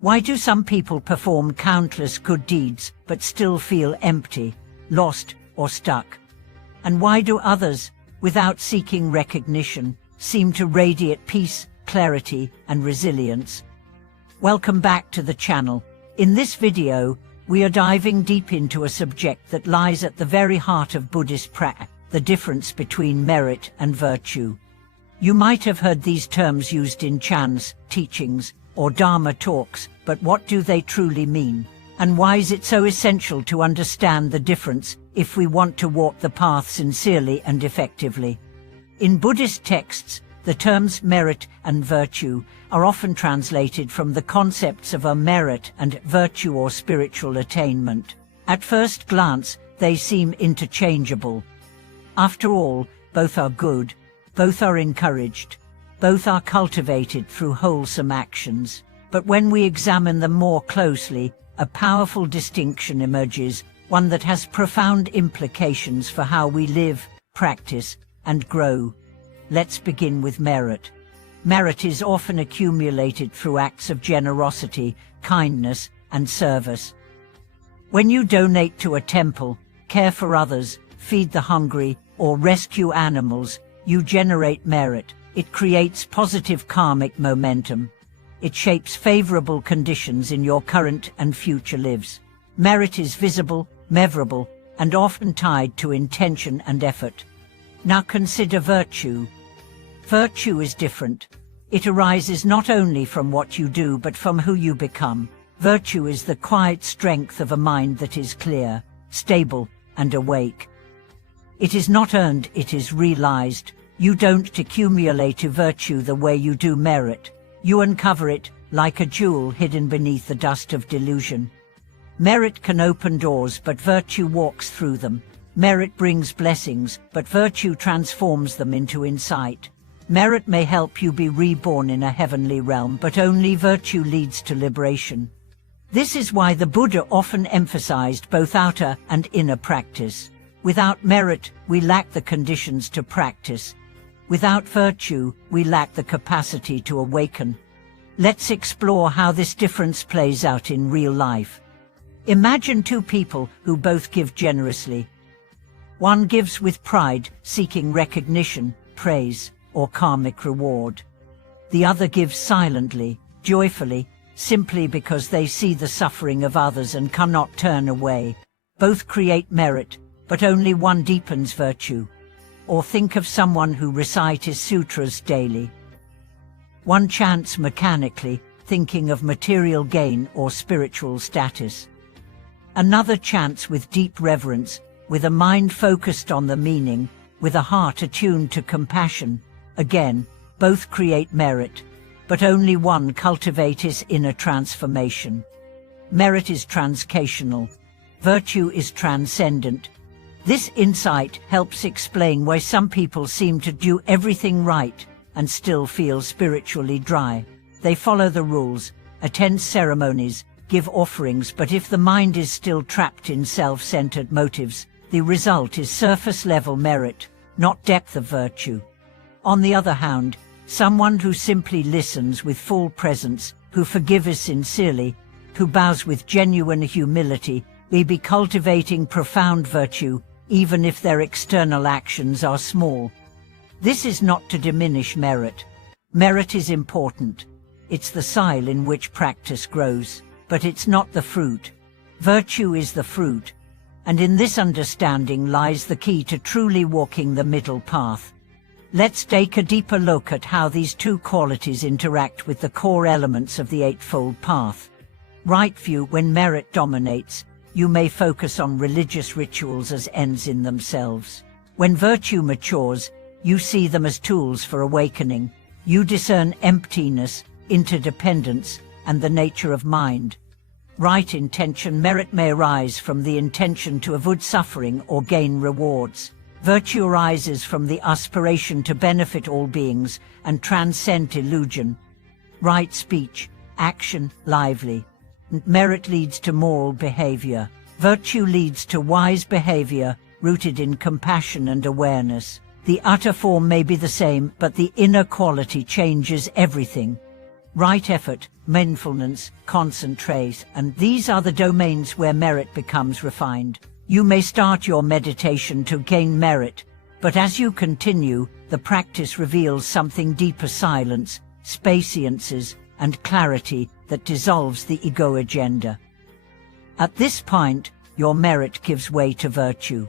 Why do some people perform countless good deeds but still feel empty, lost, or stuck? And why do others, without seeking recognition, seem to radiate peace, clarity, and resilience? Welcome back to the channel. In this video, we are diving deep into a subject that lies at the very heart of Buddhist practice, the difference between merit and virtue. You might have heard these terms used in chants, teachings, or Dharma talks, but what do they truly mean? And why is it so essential to understand the difference if we want to walk the path sincerely and effectively? In Buddhist texts, the terms merit and virtue are often translated from the concepts of a merit and virtue or spiritual attainment. At first glance, they seem interchangeable. After all, both are good, both are encouraged, both are cultivated through wholesome actions. But when we examine them more closely, a powerful distinction emerges, one that has profound implications for how we live, practice, and grow. Let's begin with merit. Merit is often accumulated through acts of generosity, kindness, and service. When you donate to a temple, care for others, feed the hungry, or rescue animals, you generate merit. It creates positive karmic momentum. It shapes favorable conditions in your current and future lives. Merit is visible, measurable, and often tied to intention and effort. Now consider virtue. Virtue is different. It arises not only from what you do but from who you become. Virtue is the quiet strength of a mind that is clear, stable, and awake. It is not earned, it is realized. You don't accumulate virtue the way you do merit. You uncover it, like a jewel hidden beneath the dust of delusion. Merit can open doors, but virtue walks through them. Merit brings blessings, but virtue transforms them into insight. Merit may help you be reborn in a heavenly realm, but only virtue leads to liberation. This is why the Buddha often emphasized both outer and inner practice. Without merit, we lack the conditions to practice. Without virtue, we lack the capacity to awaken. Let's explore how this difference plays out in real life. Imagine two people who both give generously. One gives with pride, seeking recognition, praise, or karmic reward. The other gives silently, joyfully, simply because they see the suffering of others and cannot turn away. Both create merit, but only one deepens virtue. Or think of someone who recites sutras daily. One chants mechanically, thinking of material gain or spiritual status. Another chants with deep reverence, with a mind focused on the meaning, with a heart attuned to compassion. Again, both create merit, but only one cultivates inner transformation. Merit is transcational. Virtue is transcendent. This insight helps explain why some people seem to do everything right and still feel spiritually dry. They follow the rules, attend ceremonies, give offerings, but if the mind is still trapped in self-centered motives, the result is surface-level merit, not depth of virtue. On the other hand, someone who simply listens with full presence, who forgives sincerely, who bows with genuine humility, may be cultivating profound virtue, even if their external actions are small. This is not to diminish merit. Merit is important. It's the soil in which practice grows, but it's not the fruit. Virtue is the fruit. And in this understanding lies the key to truly walking the middle path. Let's take a deeper look at how these two qualities interact with the core elements of the Eightfold Path. Right view: when merit dominates, you may focus on religious rituals as ends in themselves. When virtue matures, you see them as tools for awakening. You discern emptiness, interdependence, and the nature of mind. Right intention: merit may arise from the intention to avoid suffering or gain rewards. Virtue arises from the aspiration to benefit all beings and transcend illusion. Right speech: action, lively. Merit leads to moral behavior. Virtue leads to wise behavior, rooted in compassion and awareness. The outer form may be the same, but the inner quality changes everything. Right effort: mindfulness, concentrate, and these are the domains where merit becomes refined. You may start your meditation to gain merit, but as you continue, the practice reveals something deeper: silence, spaciousness, and clarity that dissolves the ego agenda. At this point, your merit gives way to virtue.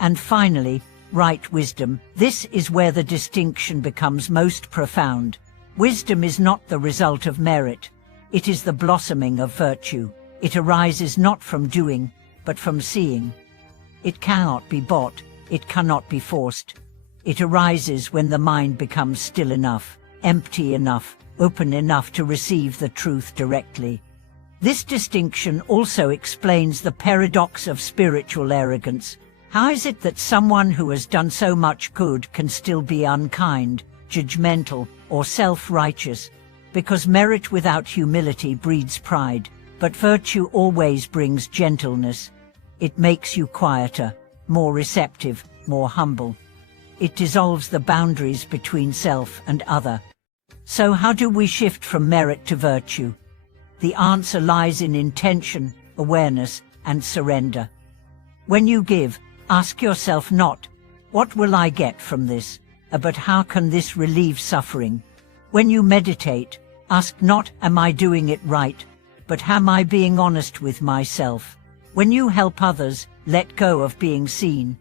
And finally, right wisdom. This is where the distinction becomes most profound. Wisdom is not the result of merit. It is the blossoming of virtue. It arises not from doing, but from seeing. It cannot be bought. It cannot be forced. It arises when the mind becomes still enough, empty enough, open enough to receive the truth directly. This distinction also explains the paradox of spiritual arrogance. How is it that someone who has done so much good can still be unkind, judgmental, or self-righteous? Because merit without humility breeds pride, but virtue always brings gentleness. It makes you quieter, more receptive, more humble. It dissolves the boundaries between self and other. So how do we shift from merit to virtue? The answer lies in intention, awareness, and surrender. When you give, ask yourself not, "What will I get from this?" but "How can this relieve suffering?" When you meditate, ask not, "Am I doing it right?" but "Am I being honest with myself?" When you help others, let go of being seen.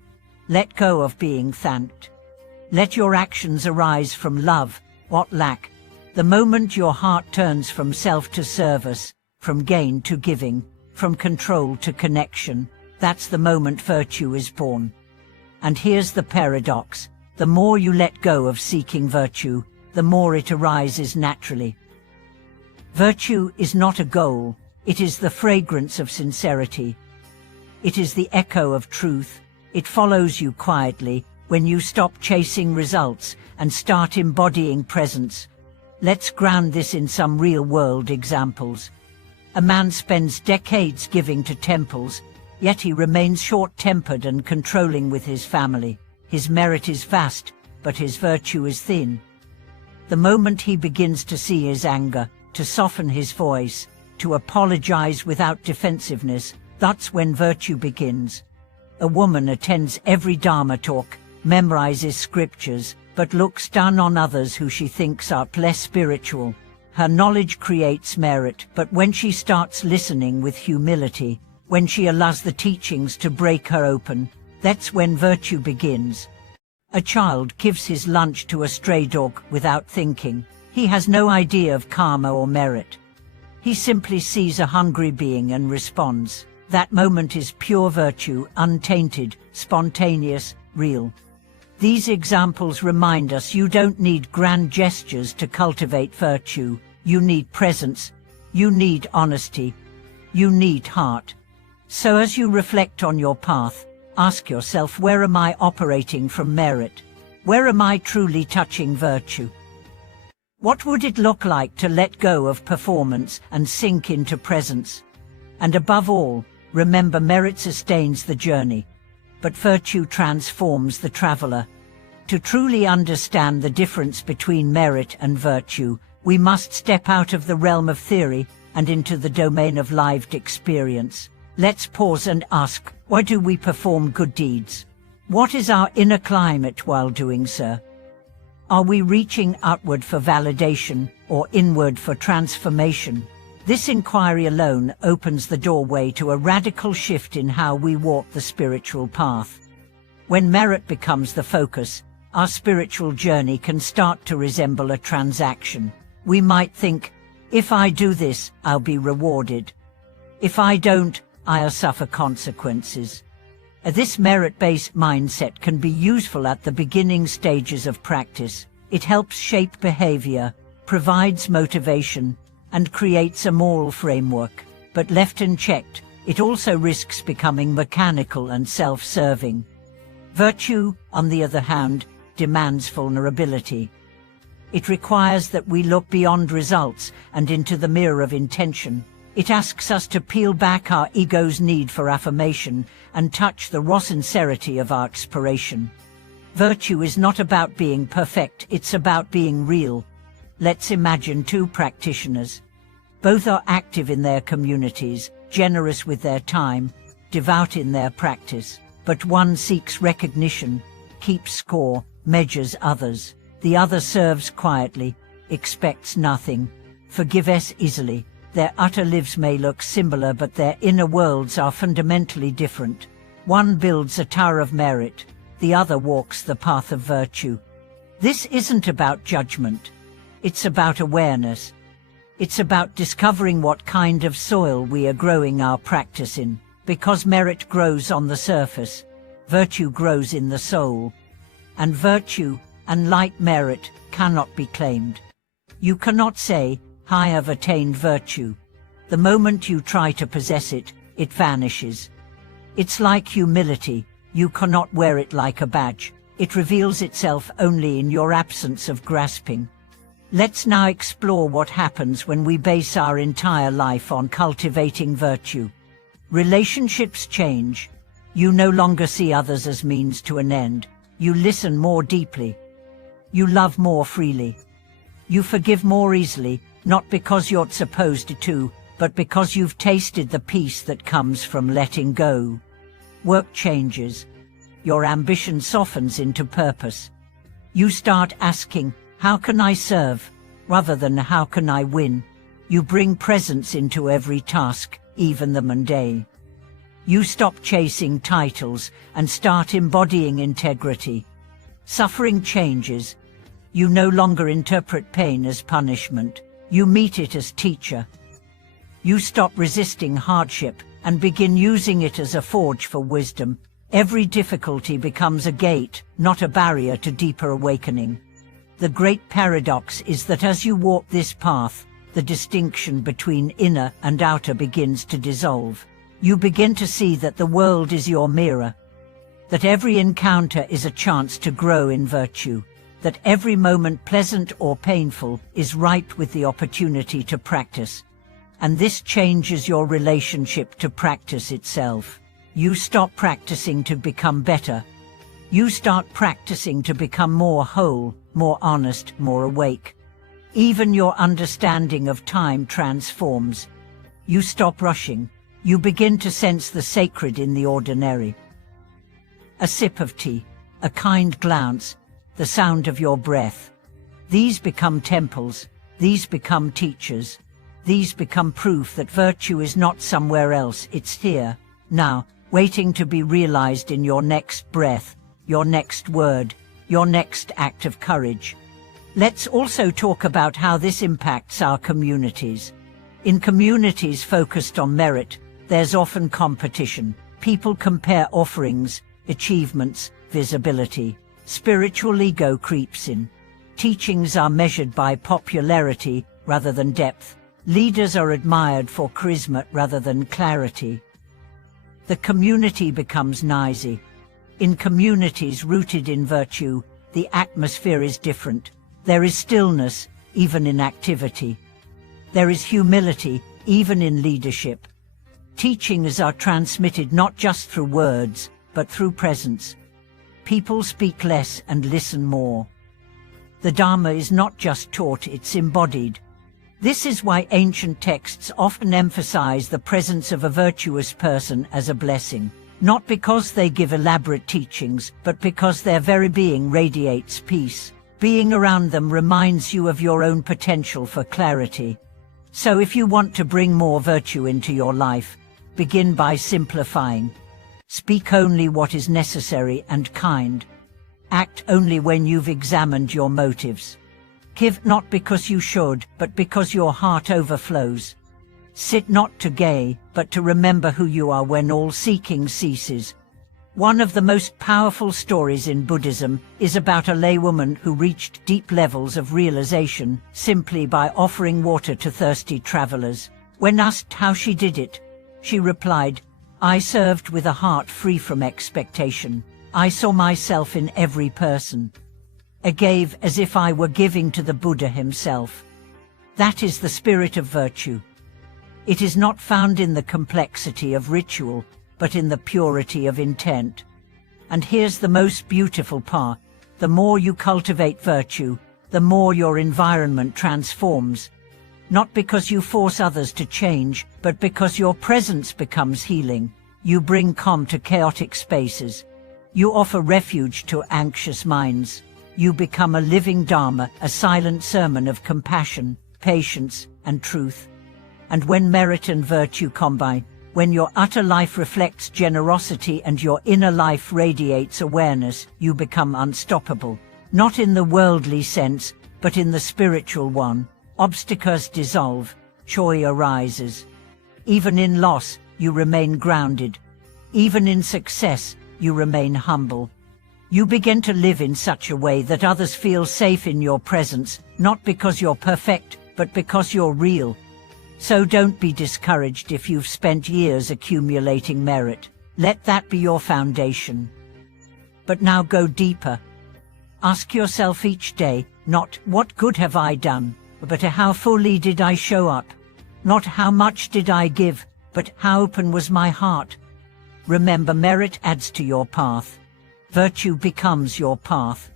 Let go of being thanked. Let your actions arise from love, what lack. The moment your heart turns from self to service, from gain to giving, from control to connection, that's the moment virtue is born. And here's the paradox: the more you let go of seeking virtue, the more it arises naturally. Virtue is not a goal, it is the fragrance of sincerity. It is the echo of truth. It follows you quietly when you stop chasing results and start embodying presence. Let's ground this in some real-world examples. A man spends decades giving to temples, yet he remains short-tempered and controlling with his family. His merit is vast, but his virtue is thin. The moment he begins to see his anger, to soften his voice, to apologize without defensiveness, that's when virtue begins. A woman attends every Dharma talk, memorizes scriptures, but looks down on others who she thinks are less spiritual. Her knowledge creates merit, but when she starts listening with humility, when she allows the teachings to break her open, that's when virtue begins. A child gives his lunch to a stray dog without thinking. He has no idea of karma or merit. He simply sees a hungry being and responds. That moment is pure virtue, untainted, spontaneous, real. These examples remind us you don't need grand gestures to cultivate virtue. You need presence. You need honesty. You need heart. So as you reflect on your path, ask yourself, where am I operating from merit? Where am I truly touching virtue? What would it look like to let go of performance and sink into presence? And above all, remember, merit sustains the journey, but virtue transforms the traveler. To truly understand the difference between merit and virtue, we must step out of the realm of theory and into the domain of lived experience. Let's pause and ask, why do we perform good deeds? What is our inner climate while doing so? Are we reaching outward for validation or inward for transformation? This inquiry alone opens the doorway to a radical shift in how we walk the spiritual path. When merit becomes the focus, our spiritual journey can start to resemble a transaction. We might think, if I do this, I'll be rewarded. If I don't, I'll suffer consequences. This merit-based mindset can be useful at the beginning stages of practice. It helps shape behavior, provides motivation, and creates a moral framework. But left unchecked, it also risks becoming mechanical and self-serving. Virtue, on the other hand, demands vulnerability. It requires that we look beyond results and into the mirror of intention. It asks us to peel back our ego's need for affirmation and touch the raw sincerity of our aspiration. Virtue is not about being perfect, it's about being real. Let's imagine two practitioners. Both are active in their communities, generous with their time, devout in their practice, but one seeks recognition, keeps score, measures others. The other serves quietly, expects nothing, forgives easily. Their outer lives may look similar, but their inner worlds are fundamentally different. One builds a tower of merit, the other walks the path of virtue. This isn't about judgment. It's about awareness. It's about discovering what kind of soil we are growing our practice in. Because merit grows on the surface, virtue grows in the soul. And virtue, unlike merit, cannot be claimed. You cannot say, "I have attained virtue." The moment you try to possess it, it vanishes. It's like humility. You cannot wear it like a badge. It reveals itself only in your absence of grasping. Let's now explore what happens when we base our entire life on cultivating virtue. Relationships change. You no longer see others as means to an end. You listen more deeply. You love more freely. You forgive more easily, not because you're supposed to, but because you've tasted the peace that comes from letting go. Work changes. Your ambition softens into purpose. You start asking, "How can I serve?" rather than "How can I win?" You bring presence into every task, even the mundane. You stop chasing titles and start embodying integrity. Suffering changes. You no longer interpret pain as punishment. You meet it as teacher. You stop resisting hardship and begin using it as a forge for wisdom. Every difficulty becomes a gate, not a barrier to deeper awakening. The great paradox is that as you walk this path, the distinction between inner and outer begins to dissolve. You begin to see that the world is your mirror, that every encounter is a chance to grow in virtue, that every moment, pleasant or painful, is ripe with the opportunity to practice. And this changes your relationship to practice itself. You stop practicing to become better. You start practicing to become more whole, more honest, more awake. Even your understanding of time transforms. You stop rushing. You begin to sense the sacred in the ordinary. A sip of tea, a kind glance, the sound of your breath. These become temples. These become teachers. These become proof that virtue is not somewhere else, it's here, now, waiting to be realized in your next breath, your next word, your next act of courage. Let's also talk about how this impacts our communities. In communities focused on merit, there's often competition. People compare offerings, achievements, visibility. Spiritual ego creeps in. Teachings are measured by popularity rather than depth. Leaders are admired for charisma rather than clarity. The community becomes noisy. In communities rooted in virtue, the atmosphere is different. There is stillness, even in activity. There is humility, even in leadership. Teachings are transmitted not just through words, but through presence. People speak less and listen more. The Dharma is not just taught, it's embodied. This is why ancient texts often emphasize the presence of a virtuous person as a blessing, not because they give elaborate teachings, but because their very being radiates peace. Being around them reminds you of your own potential for clarity. So if you want to bring more virtue into your life, begin by simplifying. Speak only what is necessary and kind. Act only when you've examined your motives. Give not because you should, but because your heart overflows. Sit not to gain, but to remember who you are when all seeking ceases. One of the most powerful stories in Buddhism is about a laywoman who reached deep levels of realization simply by offering water to thirsty travelers. When asked how she did it, she replied, "I served with a heart free from expectation. I saw myself in every person. I gave as if I were giving to the Buddha himself." That is the spirit of virtue. It is not found in the complexity of ritual, but in the purity of intent. And here's the most beautiful part. The more you cultivate virtue, the more your environment transforms. not because you force others to change, but because your presence becomes healing. You bring calm to chaotic spaces. You offer refuge to anxious minds. You become a living Dharma, a silent sermon of compassion, patience, and truth. And when merit and virtue combine, when your utter life reflects generosity and your inner life radiates awareness, you become unstoppable. Not in the worldly sense, but in the spiritual one. Obstacles dissolve, joy arises. Even in loss, you remain grounded. Even in success, you remain humble. You begin to live in such a way that others feel safe in your presence, not because you're perfect, but because you're real. So don't be discouraged if you've spent years accumulating merit. Let that be your foundation. But now go deeper. Ask yourself each day, not what good have I done, but how fully did I show up? Not how much did I give, but how open was my heart? Remember, merit adds to your path. Virtue becomes your path.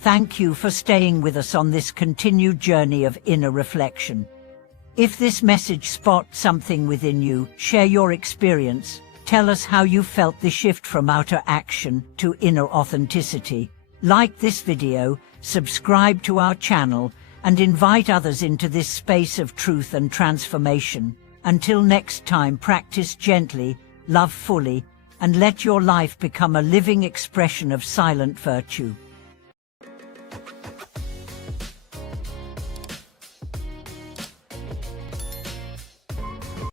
Thank you for staying with us on this continued journey of inner reflection. If this message sparked something within you, share your experience. Tell us how you felt the shift from outer action to inner authenticity. Like this video, subscribe to our channel, and invite others into this space of truth and transformation. Until next time, practice gently, love fully, and let your life become a living expression of silent virtue.